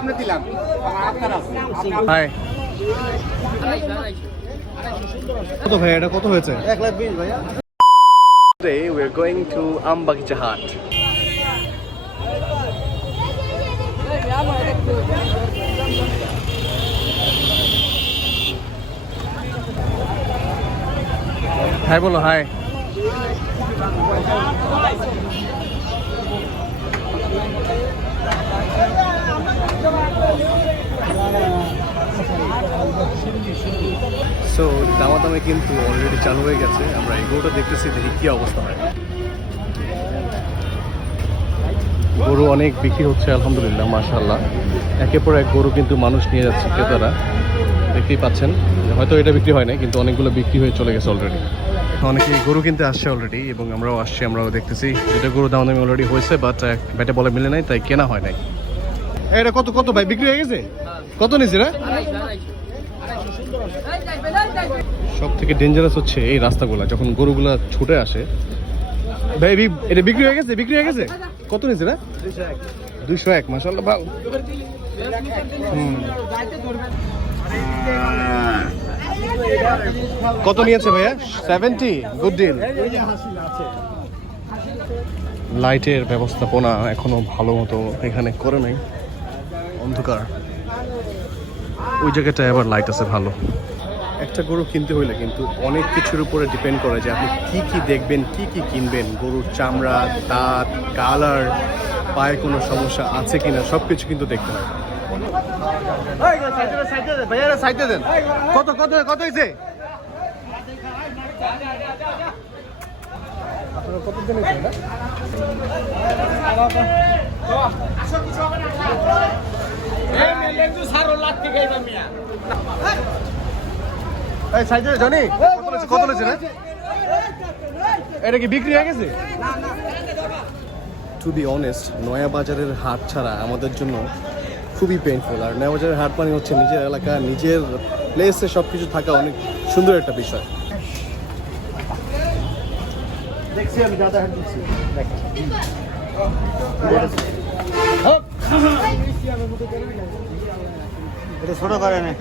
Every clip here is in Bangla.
আপনি দিলাম। কত ভাই এটা কত হয়েছে? এক লাখ বিশ ভাইয়া। Today we're going to Ambagicha Hat. Hi বলো হাই। সো দামাদামে কিন্তু অলরেডি চালু হয়ে গেছে আমরা এগুলোটা দেখতেছি দেখি কি অবস্থা হয় গরু অনেক বিক্রি হচ্ছে আলহামদুলিল্লাহ মাশাআল্লাহ একের পর এক গরু কিন্তু মানুষ নিয়ে যাচ্ছে ক্রেতারা দেখতেই পাচ্ছেন হয়তো এটা বিক্রি হয় না কিন্তু অনেকগুলো বিক্রি হয়ে চলে গেছে অলরেডি অনেকে গরু কিনতে আসছে অলরেডি এবং আমরাও আসছি আমরাও দেখতেছি যেটা গরু দাম দামি অলরেডি হয়েছে বাট ব্যাটে বলে মিলে নাই তাই কেনা হয় নাই এটা কত কত ভাই বিক্রি হয়ে গেছে কত নিয়েছে রে সব থেকে ডেঞ্জারাস হচ্ছে এই রাস্তাগুলো, যখন গরুগুলা ছুটে আসে। ভাই এটা বিক্রি হয়ে গেছে? বিক্রি হয়ে গেছে? কত নিয়েছে না দুইশো এক ভালো। কত নিয়েছে ভাইয়া? সেভেন্টি গুড ডিল লাইটের ব্যবস্থাপনা এখনও ভালো মতো এখানে করে নাই। অন্ধকার। ওই জায়গাটায় আবার লাইট আছে, ভালো। একটা গরু কিনতে হইলে কিন্তু অনেক কিছুর উপরে ডিপেন্ড করে যে আপনি কি কি দেখবেন, কি কি কিনবেন। গরুর চামড়া, দাঁত কালার পায়ে কোনো সমস্যা আছে কিনা সব কিছু কিন্তু দেখতে হয় কত কত কত হয়েছে এই সাইডে জানি। কত লেছে কত লেছে এটা কি বিক্রি হয়ে গেছে? টু বি অনেস্ট নয়া বাজারের হাট ছাড়া আমাদের জন্য খুবই পেইনফুল আর নয়া বাজারের হাট মানে হচ্ছে নিজের এলাকা নিজের প্লেসে সব কিছু থাকা অনেক সুন্দর একটা বিষয়। দেখছি আমি দাদা হাট দিচ্ছি এটা ছোট করে না।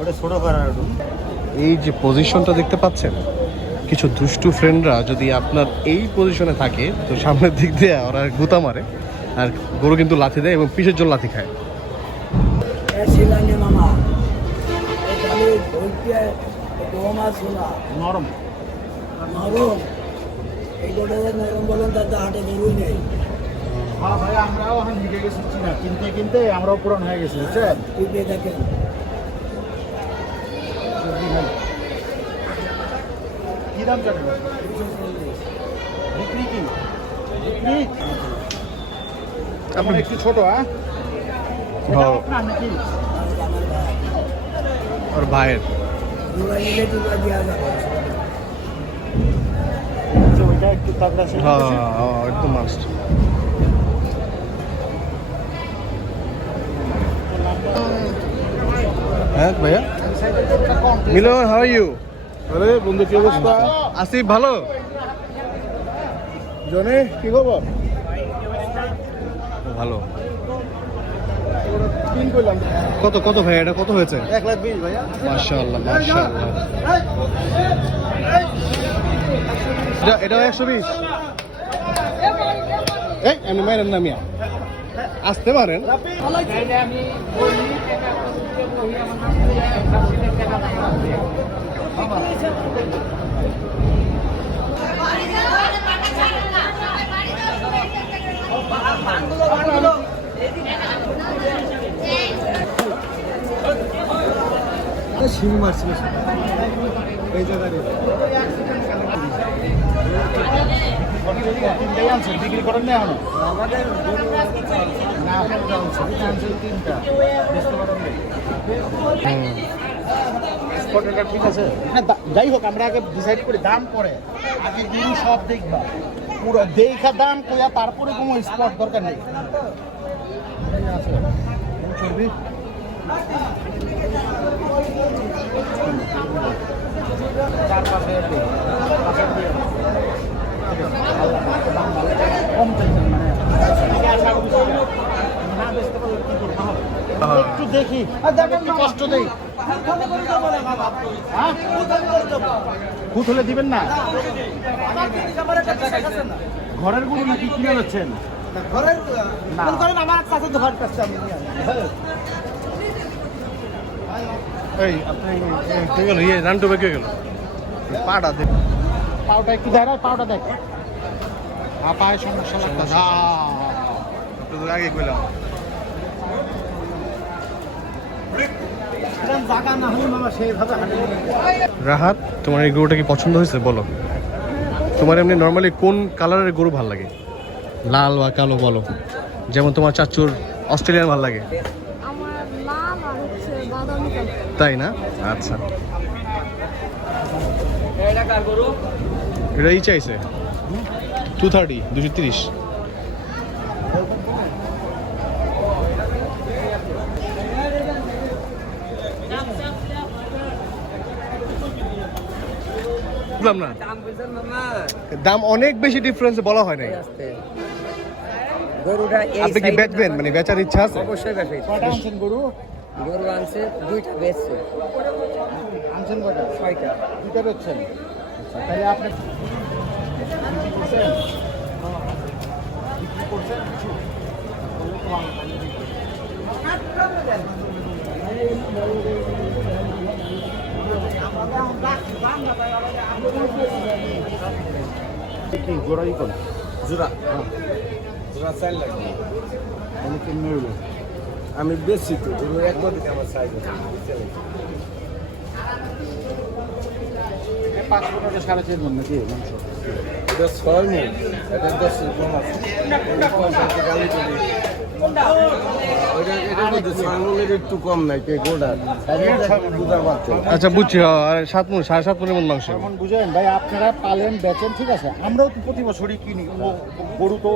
ওটা ছোট এই যে পজিশনটা দেখতে পাচ্ছেন কিছু দুষ্টু ফ্রেন্ডরা যদি আপনার এই পজিশনে থাকে তো সামনের দিক দিয়ে ওরা গুতা মারে আর গরু কিন্তু লাথি দেয় এবং পিছের জন্য লাথি খায়। নরম। নরম এই গোটা নরম বলেন তাতে হাটে বেরোই নেই হ্যাঁ ভাই আমরাও এখন ঢুকে গেছি না কিনতে কিনতে আমরাও পুরান হয়ে গেছি বুঝছেন? তুই পেয়ে থাকেন কি দাম বিক্রি কি? বিক্রি? আপনার একটু ছোট হ্যাঁ? হ্যাঁ। আপনার নাকি? ওর ভাইয়ের। আচ্ছা, একটু হ্যাঁ হ্যাঁ, একদম মাস্ট হ্যাঁ ভাইয়া? মিলন হাউ আর ইউ আরে বন্ধু কি অবস্থা? আসিফ ভালো? জনে কি খবর? ভালো। কত কত ভাইয়া এটা কত হয়েছে? এক লাখ বিশ ভাইয়া। মাশাআল্লাহ মাশাআল্লাহ। এটা এটা একশো বিশ? এই আমি মাইরেন না মিয়া। আসতে পারেন। শিং মারছিল এই জায়গায় বিক্রি করেন না তিনটা বুঝতে ঠিক আছে? হ্যাঁ যাই হোক আমরা আগে ডিসাইড করি দাম পরে। আগে গরু সব দেখবা। পুরো দেখা দাম কইয়া তারপরে কোনো স্পট দরকার নেই। আছে। চর্বি চার দেখি। একটু কষ্ট দেই। হ্যাঁ? খুঁত হলে দিবেন না? ঘরের গরু নাকি কিনে যাচ্ছেন এই আপনি হয়ে গেল ইয়ে রান টু হয়ে গেল। পাটা দেখ পাউটা একটু দেয় পাউটা দেখ আর পায়ে সমস্যা লাগতেছে আগে কইলাম জায়গা না হলে মামা সেইভাবে হাঁটে রাহাত, তোমার এই গরুটা কি পছন্দ হয়েছে? বলো। তোমার এমনি নর্মালি কোন কালারের গরু ভালো লাগে? লাল বা কালো বলো। যেমন তোমার চাচুর অস্ট্রেলিয়ান ভালো লাগে। তাই না? আচ্ছা। এটা ই চাইছে? টু থার্টি দুশো তিরিশ। বুঝলাম না। দাম অনেক বেশি ডিফারেন্স বলা হয় নাই। গরুটা এই আপনি কি বেচবেন? মানে বেচার ইচ্ছা আছে? অবশ্যই বেচবে। কয়টা আনছেন গরু? গরু আনছে দুইটা বেচছে। আনছেন কয়টা? ছয়টা। দুটো বেচছেন? তাহলে আপনি করছেন কিছু? কি জোড়াই কোন জোড়া? জোড়া চার লাগবে আমি কেমনে হইল আমি বেশি তো গরু একবার দিকে আমার সাইজ পাঁচ পনেরো সাড়ে চার মন নাকি? মাংস ছয় এটা দশ কম আছে আচ্ছা বুঝছি হ্যাঁ, আর সাত মন সাড়ে সাত মনের মন মাংস এখন বুঝেন ভাই আপনারা পালেন বেচেন ঠিক আছে আমরাও তো প্রতি বছরই কিনি ও গরু তো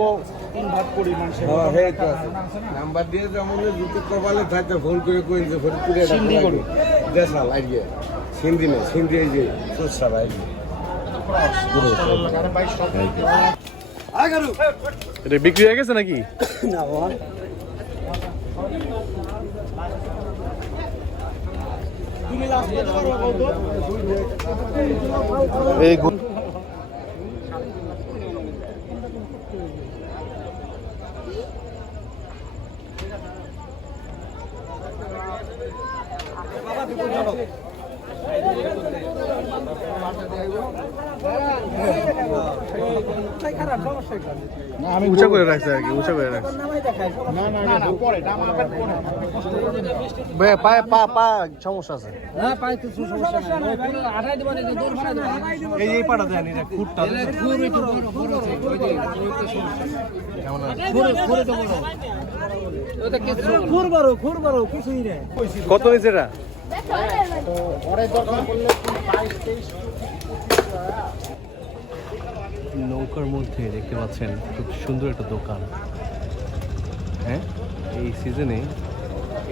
তিন করি মানুষের হ্যাঁ হ্যাঁ নাম্বার দিয়ে যেমন জুতো কপালে থাকতে ফোন করে কই যে ফোন করে সিন্ধি গরু। দেশাল আইডিয়া সিন্ধি না সিন্ধি এই যে আইডিয়া সব এটা বিক্রি হয়ে গেছে নাকি? এই না আমি উঁচা করে রাখছে আর কি, উঁচা করে রাখছে। পা পা, সমস্যা আছে। কত নিচে এটা দরকার পড়লে বাইশ তেইশ নৌকার মধ্যে দেখতে পাচ্ছেন খুব সুন্দর একটা দোকান। হ্যাঁ এই সিজনে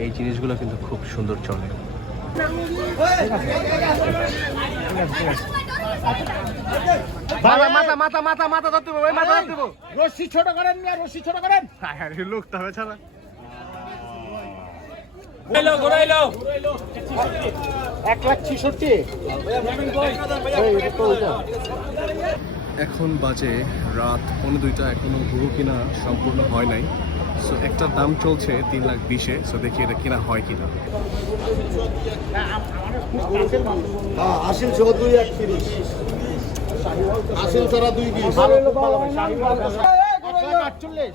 এই জিনিসগুলো কিন্তু খুব সুন্দর চলে। মাথা মাথা মাথা মাথা মাথা ধরতে হবে মাথা ধরতে হবে। রশি ছোট করেন রশি ছোট করেন। লোকটা হবে ছাড়া। এক লাখ ছিষট্টি। এখন বাজে রাত পৌনে দুইটা এখনও গরু কিনা সম্পূর্ণ হয় নাই। সো একটার দাম চলছে তিন লাখ বিশে সো দেখি এটা কিনা হয় কিনা। আসিল সহ দুই এক তিরিশ। ছাড়া দুই বিশ। আটচল্লিশ।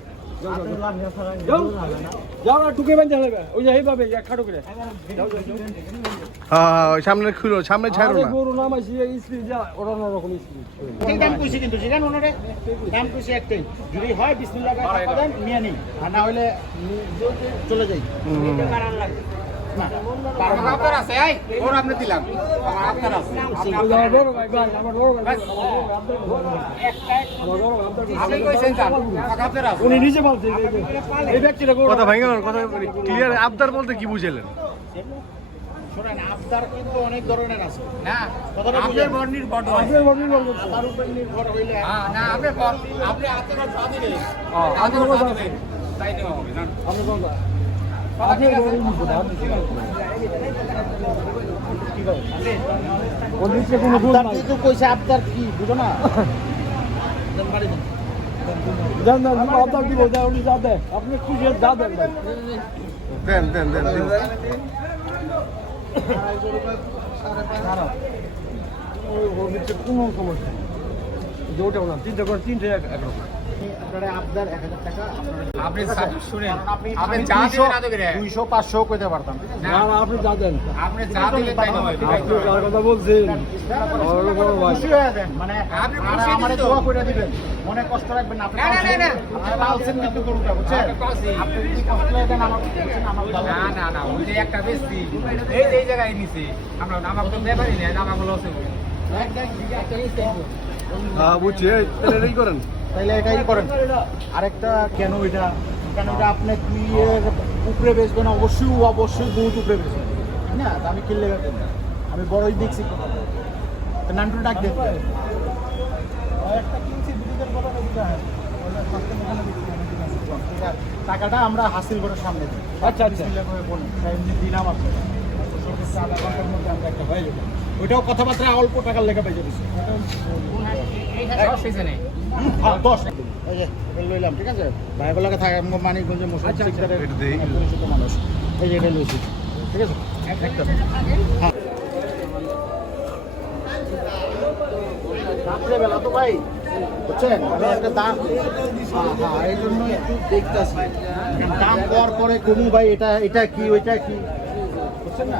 সামনে হ্যাঁ হ্যাঁ খুলো সামনে ছাড়ো না একটাই দাম কইছি কিন্তু, জিগান ওনারে। দাম কইছি একটাই। যদি হয় বিসমিল্লাহ করে দেন, নিয়ে। আর না হলে চলে যাই না উনি নিজে কথা কথা ক্লিয়ার আবদার বলতে কি বুঝালেন শোনেন আবদার কিন্তু অনেক ধরনের আছে। না কথাটা আপনার নির্ভর আপনার নির্ভর করছে। উপর নির্ভর হইলে না আপনি আপনি তাই দেওয়া হবে আপনি কোন ভাই? আপনি বড় নির্ভর করেন, আপনি ঠিক আছে। ওর নিচে কোনো ভুল আবদার নাই। কিন্তু কইছে আবদার কি বুঝো না আপনার আপনি খুশি হয়ে যা দেন দেন দেন দেন কোনো সমস্যা নেই। যে ওটা তিনটে করে তিনটে এক- একরকম। আপনারা আবদার এক হাজার টাকা আপনি শুনেন। আপনি আপনি আমি চা দুইশো দিবেন না দেবেন দুইশো পাঁচশো কইতে পারতাম না, না, আপনি যা দেন। আপনি চা দিলেন তাই নয় আপনি যার কথা বলছেন, আমার বড় ভাই। খুশি হয়ে যাবেন। মানে আপনি খুশি আমারে দোয়া করে দিবেন। মনে কষ্ট রাখবেন না আপনি না, না, না, না। আপনি পালছেন কিন্তু গরুটা বুঝছেন? আপনি যদি কষ্ট রাখেন আমার আমার না না। না ওই যে একটা বেশি। এই যে এই জায়গায় নিছি। আমরা আমাকে তো ব্যাপারই নেই আমাকে লসে বুঝছি। তাহলে এটাই করেন। তাইলে এটাই করেন। আরেকটা কেন এটা? কেন এটা আপনি কি উপরে বেচবেন? অবশ্যই অবশ্যই দুধ উপরে বেচবেন। না? তা আমি কিনলে বেচবেন আমি বড়ই দেখছি। নান্টু ডাক দেখতে টাকাটা আমরা হাসিল করে সামনে দিই। আচ্ছা, আচ্ছা। দিলাম আপনি সর্বোচ্চ আধা ঘণ্টার মধ্যে আমরা একটা হয়ে যাবে ওইটাও কথাবার্তা অল্প টাকার লেখা পেয়ে যাবে হ্যাঁ, লইলাম ঠিক আছে? ভাইগুলোকে থাকে মানিকগঞ্জে আচ্ছা, আচ্ছা, এটা দেই। পরিচিত মানুষ। এই যে এটা লইছি। ঠিক আছে? একটা। হ্যাঁ। রাত্রেবেলা তো ভাই বুঝছেন? আমি একটা দাম। হ্যাঁ হ্যাঁ এই জন্য একটু দেখতেছি। দাম দেওয়ার পরে কমু ভাই এটা এটা কি ওইটা কি? বুঝছেন না?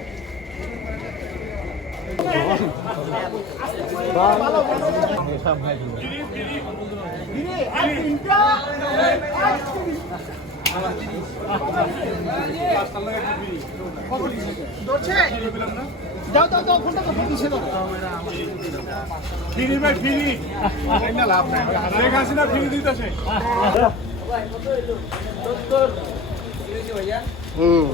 যাও যাও যাও ফোনটা তো ফোন দাও ফিরি ভাই ফিরি না লাভ নাই শেখ হাসিনা ফিরি দিতেছে। হুম।